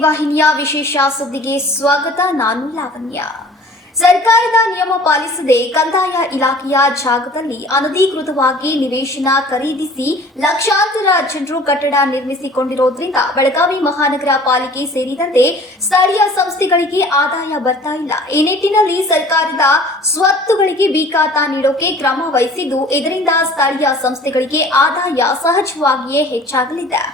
ಸುದ್ದಿವಾಹಿನಿಯ ವಿಶೇಷ ಸುದ್ದಿಗೆ ಸ್ವಾಗತ, ನಾನು ಲಾವಣ್ಯ. ಸರ್ಕಾರದ ನಿಯಮ ಪಾಲಿಸದೆ ಕಂದಾಯ ಇಲಾಖೆಯ ಜಾಗದಲ್ಲಿ ಅನಧಿಕೃತವಾಗಿ ನಿವೇಶನ ಖರೀದಿಸಿ ಲಕ್ಷಾಂತರ ಜನರು ಕಟ್ಟಡ ನಿರ್ಮಿಸಿಕೊಂಡಿರೋದ್ರಿಂದ ಬೆಳಗಾವಿ ಮಹಾನಗರ ಪಾಲಿಕೆ ಸೇರಿದಂತೆ ಸ್ಥಳೀಯ ಸಂಸ್ಥೆಗಳಿಗೆ ಆದಾಯ ಬರ್ತಾ ಇಲ್ಲ. ಈ ನಿಟ್ಟಿನಲ್ಲಿ ಸರ್ಕಾರದ ಸ್ವತ್ತುಗಳಿಗೆ ಬೀಕಾತ ನೀಡೋಕೆ ಕ್ರಮ ವಹಿಸಿದ್ದು, ಇದರಿಂದ ಸ್ಥಳೀಯ ಸಂಸ್ಥೆಗಳಿಗೆ ಆದಾಯ ಸಹಜವಾಗಿಯೇ ಹೆಚ್ಚಾಗಲಿದೆ.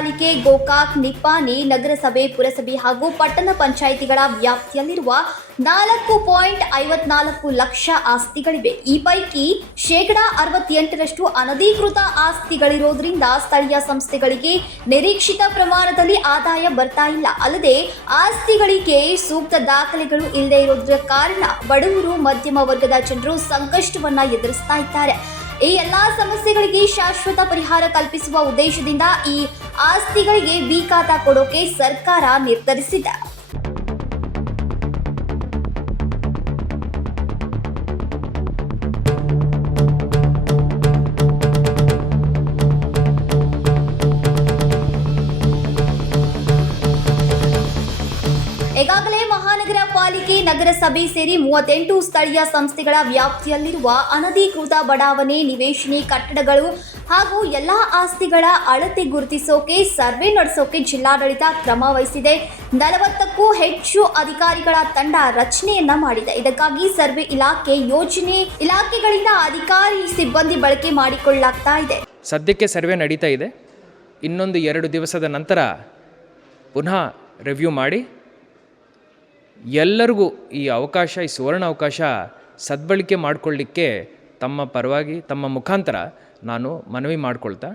ಪಾಲಿಕೆ, ಗೋಕಾಕ್, ನಿಪ್ಪಾಣಿ ನಗರಸಭೆ, ಪುರಸಭೆ ಹಾಗೂ ಪಟ್ಟಣ ಪಂಚಾಯಿತಿಗಳ ವ್ಯಾಪ್ತಿಯಲ್ಲಿರುವ ನಾಲ್ಕು ಪಾಯಿಂಟ್ ಐವತ್ನಾಲ್ಕು ಲಕ್ಷ ಆಸ್ತಿಗಳಿವೆ. ಈ ಪೈಕಿ ಶೇಕಡಾ ಅರವತ್ತೆಂಟರಷ್ಟು ಅನಧಿಕೃತ ಆಸ್ತಿಗಳಿರೋದ್ರಿಂದ ಸ್ಥಳೀಯ ಸಂಸ್ಥೆಗಳಿಗೆ ನಿರೀಕ್ಷಿತ ಪ್ರಮಾಣದಲ್ಲಿ ಆದಾಯ ಬರ್ತಾ ಇಲ್ಲ. ಅಲ್ಲದೆ, ಆಸ್ತಿಗಳಿಗೆ ಸೂಕ್ತ ದಾಖಲೆಗಳು ಇಲ್ಲದೆ ಇರೋದ್ರ ಕಾರಣ ಬಡವರು, ಮಧ್ಯಮ ವರ್ಗದ ಜನರು ಸಂಕಷ್ಟವನ್ನ ಎದುರಿಸ್ತಾ ಇದ್ದಾರೆ. ಈ ಎಲ್ಲಾ ಸಮಸ್ಯೆಗಳಿಗೆ ಶಾಶ್ವತ ಪರಿಹಾರ ಕಲ್ಪಿಸುವ ಉದ್ದೇಶದಿಂದ ಈ ಆಸ್ತಿಗಳಿಗೆ ಬಿ ಕೊಡೋಕೆ ಸರ್ಕಾರ ನಿರ್ಧರಿಸಿದೆ. ಈಗಾಗಲೇ ಮಹಾನಗರ ನಗರಸಭೆ ಸೇರಿ ಮೂವತ್ತೆಂಟು ಸ್ಥಳೀಯ ಸಂಸ್ಥೆಗಳ ವ್ಯಾಪ್ತಿಯಲ್ಲಿರುವ ಅನಧಿಕೃತ ಬಡಾವಣೆ ನಿವೇಶನಿ ಕಟ್ಟಡಗಳು ಹಾಗೂ ಎಲ್ಲಾ ಆಸ್ತಿಗಳ ಅಳತೆ ಗುರುತಿಸೋಕೆ, ಸರ್ವೆ ನಡೆಸೋಕೆ ಜಿಲ್ಲಾಡಳಿತ ಕ್ರಮ ವಹಿಸಿದೆ. ನಲವತ್ತಕ್ಕೂ ಹೆಚ್ಚು ಅಧಿಕಾರಿಗಳ ತಂಡ ರಚನೆಯನ್ನ ಮಾಡಿದೆ. ಇದಕ್ಕಾಗಿ ಸರ್ವೆ ಇಲಾಖೆ ಯೋಜನೆ, ಇಲಾಖೆಗಳಿಂದ ಅಧಿಕಾರಿ ಸಿಬ್ಬಂದಿ ಬಳಕೆ ಮಾಡಿಕೊಳ್ಳಲಾಗ್ತಾ ಇದೆ. ಸದ್ಯಕ್ಕೆ ಸರ್ವೆ ನಡೀತಾ ಇದೆ. ಇನ್ನೊಂದು ಎರಡು ದಿವಸದ ನಂತರ ಪುನಃ ರಿವ್ಯೂ ಮಾಡಿ. ಎಲ್ಲರಿಗೂ ಈ ಅವಕಾಶ, ಈ ಸುವರ್ಣ ಅವಕಾಶ ಸದ್ಬಳಕೆ ಮಾಡಿಕೊಳ್ಳಿಕ್ಕೆ ತಮ್ಮ ಪರವಾಗಿ, ತಮ್ಮ ಮುಖಾಂತರ ನಾನು ಮನವಿ ಮಾಡಿಕೊಳ್ತಾ,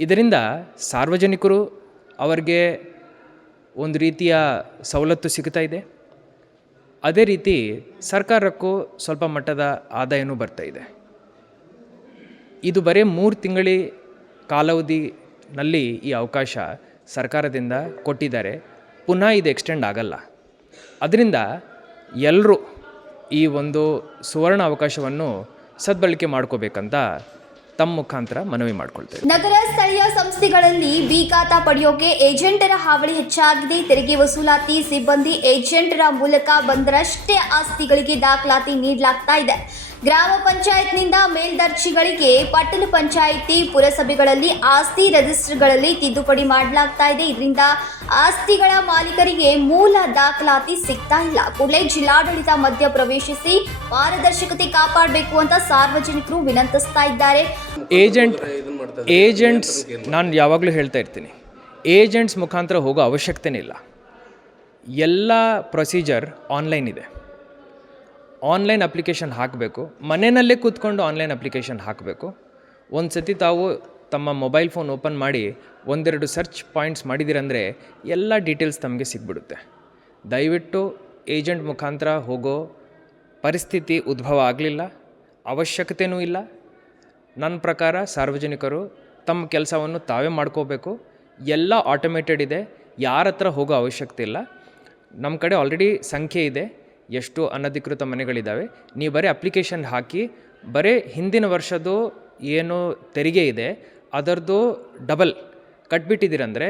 ಇದರಿಂದ ಸಾರ್ವಜನಿಕರು ಅವರಿಗೆ ಒಂದು ರೀತಿಯ ಸವಲತ್ತು ಸಿಗ್ತಾ ಇದೆ. ಅದೇ ರೀತಿ ಸರ್ಕಾರಕ್ಕೂ ಸ್ವಲ್ಪ ಮಟ್ಟದ ಆದಾಯವೂ ಬರ್ತಾ ಇದೆ. ಇದು ಬರೀ ಮೂರು ತಿಂಗಳಿ ಕಾಲಾವಧಿನಲ್ಲಿ ಈ ಅವಕಾಶ ಸರ್ಕಾರದಿಂದ ಕೊಟ್ಟಿದ್ದಾರೆ. ಪುನಃ ಇದು ಎಕ್ಸ್ಟೆಂಡ್ ಆಗಲ್ಲ. ಅದರಿಂದ ಎಲ್ಲರೂ ಈ ಒಂದು ಸುವರ್ಣ ಅವಕಾಶವನ್ನು ಸದ್ಬಳಕೆ ಮಾಡ್ಕೋಬೇಕಂತ ತಮ್ಮ ಮುಖಾಂತರ ಮನವಿ ಮಾಡಿಕೊಳ್ತೇವೆ. ನಗರ ಸ್ಥಳೀಯ ಸಂಸ್ಥೆಗಳಲ್ಲಿ ಬಿ ಖಾತಾ ಪಡೆಯೋಕೆ ಏಜೆಂಟರ ಹಾವಳಿ ಹೆಚ್ಚಾಗಿದೆ. ತೆರಿಗೆ ವಸೂಲಾತಿ ಸಿಬ್ಬಂದಿ ಏಜೆಂಟರ ಮೂಲಕ ಬಂದರಷ್ಟೇ ಆಸ್ತಿಗಳಿಗೆ ದಾಖಲಾತಿ ನೀಡಲಾಗ್ತಾ ಇದೆ. ಗ್ರಾಮ ಪಂಚಾಯತ್ನಿಂದ ಮೇಲ್ದರ್ಜೆಗಳಿಗೆ ಪಟ್ಟಣ ಪಂಚಾಯಿತಿ ಪುರಸಭೆಗಳಲ್ಲಿ ಆಸ್ತಿ ರಿಜಿಸ್ಟರ್ಗಳಲ್ಲಿ ತಿದ್ದುಪಡಿ ಮಾಡಲಾಗ್ತಾ ಇದೆ. ಇದರಿಂದ ಆಸ್ತಿಗಳ ಮಾಲೀಕರಿಗೆ ಮೂಲ ದಾಖಲಾತಿ ಸಿಗ್ತಾ ಇಲ್ಲ. ಕೂಡಲೇ ಜಿಲ್ಲಾಡಳಿತ ಮಧ್ಯ ಪ್ರವೇಶಿಸಿ ಪಾರದರ್ಶಕತೆ ಕಾಪಾಡಬೇಕು ಅಂತ ಸಾರ್ವಜನಿಕರು ವಿನಂತಿಸ್ತಾ ಇದ್ದಾರೆ. ಏಜೆಂಟ್ ಏಜೆಂಟ್ಸ್ ನಾನು ಯಾವಾಗಲೂ ಹೇಳ್ತಾ ಇರ್ತೀನಿ. ಏಜೆಂಟ್ಸ್ ಮುಖಾಂತರ ಹೋಗೋ ಅವಶ್ಯಕತೆನೇ ಇಲ್ಲ. ಎಲ್ಲ ಪ್ರೊಸೀಜರ್ ಆನ್ಲೈನ್ ಇದೆ. ಆನ್ಲೈನ್ ಅಪ್ಲಿಕೇಶನ್ ಹಾಕಬೇಕು. ಮನೆಯಲ್ಲೇ ಕೂತ್ಕೊಂಡು ಆನ್ಲೈನ್ ಅಪ್ಲಿಕೇಶನ್ ಹಾಕಬೇಕು. ಒಂದು ಸತಿ ತಾವು ತಮ್ಮ ಮೊಬೈಲ್ ಫೋನ್ ಓಪನ್ ಮಾಡಿ ಒಂದೆರಡು ಸರ್ಚ್ ಪಾಯಿಂಟ್ಸ್ ಮಾಡಿದಿರಂದರೆ ಎಲ್ಲ ಡೀಟೇಲ್ಸ್ ತಮಗೆ ಸಿಗ್ಬಿಡುತ್ತೆ. ದಯವಿಟ್ಟು ಏಜೆಂಟ್ ಮುಖಾಂತರ ಹೋಗೋ ಪರಿಸ್ಥಿತಿ ಉದ್ಭವ ಆಗಲಿಲ್ಲ. ಅವಶ್ಯಕತೆಯೂ ಇಲ್ಲ. ನನ್ನ ಪ್ರಕಾರ ಸಾರ್ವಜನಿಕರು ತಮ್ಮ ಕೆಲಸವನ್ನು ತಾವೇ ಮಾಡ್ಕೋಬೇಕು. ಎಲ್ಲ ಆಟೋಮೇಟೆಡ್ ಇದೆ. ಯಾರ ಹತ್ರ ಹೋಗೋ ಅವಶ್ಯಕತೆ ಇಲ್ಲ. ನಮ್ಮ ಕಡೆ ಆಲ್ರೆಡಿ ಸಂಖ್ಯೆ ಇದೆ. ಎಷ್ಟು ಅನಧಿಕೃತ ಮನೆಗಳಿದ್ದಾವೆ. ನೀವು ಬರೀ ಅಪ್ಲಿಕೇಶನ್ ಹಾಕಿ, ಬರೀ ಹಿಂದಿನ ವರ್ಷದ್ದು ಏನು ತೆರಿಗೆ ಇದೆ ಅದರದ್ದು ಡಬಲ್ ಕಟ್ಬಿಟ್ಟಿದ್ದೀರಂದರೆ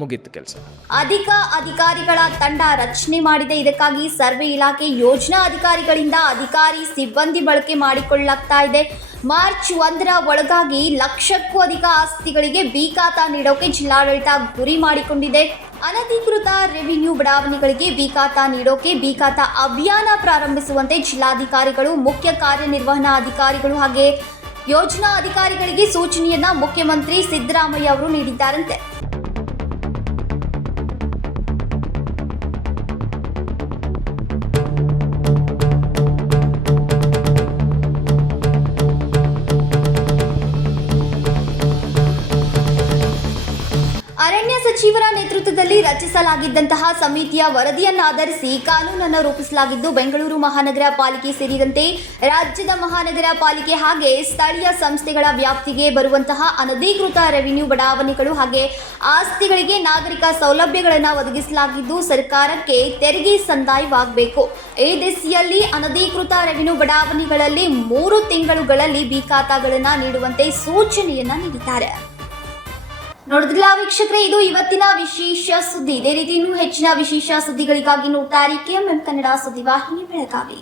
ಮುಗೀತು ಕೆಲಸ. ಅಧಿಕ ಅಧಿಕಾರಿಗಳ ತಂಡ ರಚನೆ ಮಾಡಿದೆ. ಇದಕ್ಕಾಗಿ ಸರ್ವೆ ಇಲಾಖೆ ಯೋಜನಾ ಅಧಿಕಾರಿಗಳಿಂದ ಅಧಿಕಾರಿ ಸಿಬ್ಬಂದಿ ಬಳಕೆ ಮಾಡಿಕೊಳ್ಳಲಾಗ್ತಾ ಇದೆ. ಮಾರ್ಚ್ ಒಂದರ ಒಳಗಾಗಿ ಲಕ್ಷಕ್ಕೂ ಅಧಿಕ ಆಸ್ತಿಗಳಿಗೆ ಬಿ ನೀಡೋಕೆ ಜಿಲ್ಲಾಡಳಿತ ಗುರಿ ಮಾಡಿಕೊಂಡಿದೆ. ಅನಧಿಕೃತ ರೆವಿನ್ಯೂ ಬಡಾವಣೆಗಳಿಗೆ ಬಿ ಖಾತಾ ನೀಡೋಕೆ, ಬಿ ಖಾತಾ ಅಭಿಯಾನ ಪ್ರಾರಂಭಿಸುವಂತೆ ಜಿಲ್ಲಾಧಿಕಾರಿಗಳು, ಮುಖ್ಯ ಕಾರ್ಯನಿರ್ವಹಣಾ ಅಧಿಕಾರಿಗಳು ಹಾಗೆ ಯೋಜನಾ ಅಧಿಕಾರಿಗಳಿಗೆ ಸೂಚನೆಯನ್ನ ಮುಖ್ಯಮಂತ್ರಿ ಸಿದ್ದರಾಮಯ್ಯ ಅವರು ನೀಡಿದ್ದಾರಂತೆ. ನೇತೃತ್ವದಲ್ಲಿ ರಚಿಸಲಾಗಿದ್ದಂತಹ ಸಮಿತಿಯ ವರದಿಯನ್ನಾಧರಿಸಿ ಕಾನೂನನ್ನು ರೂಪಿಸಲಾಗಿದ್ದು, ಬೆಂಗಳೂರು ಮಹಾನಗರ ಪಾಲಿಕೆ ಸೇರಿದಂತೆ ರಾಜ್ಯದ ಮಹಾನಗರ ಪಾಲಿಕೆ ಹಾಗೆ ಸ್ಥಳೀಯ ಸಂಸ್ಥೆಗಳ ವ್ಯಾಪ್ತಿಗೆ ಬರುವಂತಹ ಅನಧಿಕೃತ ರೆವಿನ್ಯೂ ಬಡಾವಣೆಗಳು ಹಾಗೆ ಆಸ್ತಿಗಳಿಗೆ ನಾಗರಿಕ ಸೌಲಭ್ಯಗಳನ್ನು ಒದಗಿಸಲಾಗಿದ್ದು, ಸರ್ಕಾರಕ್ಕೆ ತೆರಿಗೆ ಸಂದಾಯವಾಗಬೇಕು. ಈ ದಿಸೆಯಲ್ಲಿ ಅನಧಿಕೃತ ರೆವಿನ್ಯೂ ಬಡಾವಣೆಗಳಲ್ಲಿ ಮೂರು ತಿಂಗಳುಗಳಲ್ಲಿ ಬಿ ಖಾತಾಗಳನ್ನು ನೀಡುವಂತೆ ಸೂಚನೆಯನ್ನು ನೀಡಿದ್ದಾರೆ. ನೋಡಿದ್ರಲ್ಲ ವೀಕ್ಷಕರೇ, ಇದು ಇವತ್ತಿನ ವಿಶೇಷ ಸುದ್ದಿ. ಇದೇ ರೀತಿ ಇನ್ನೂ ಹೆಚ್ಚಿನ ವಿಶೇಷ ಸುದ್ದಿಗಳಿಗಾಗಿ ನೋಡ್ತಾ ಇರಿ ಕೆಎಂಎಂ ಕನ್ನಡ ಸುದ್ದಿವಾಹಿನಿ ಬೆಳಗಾವಿ.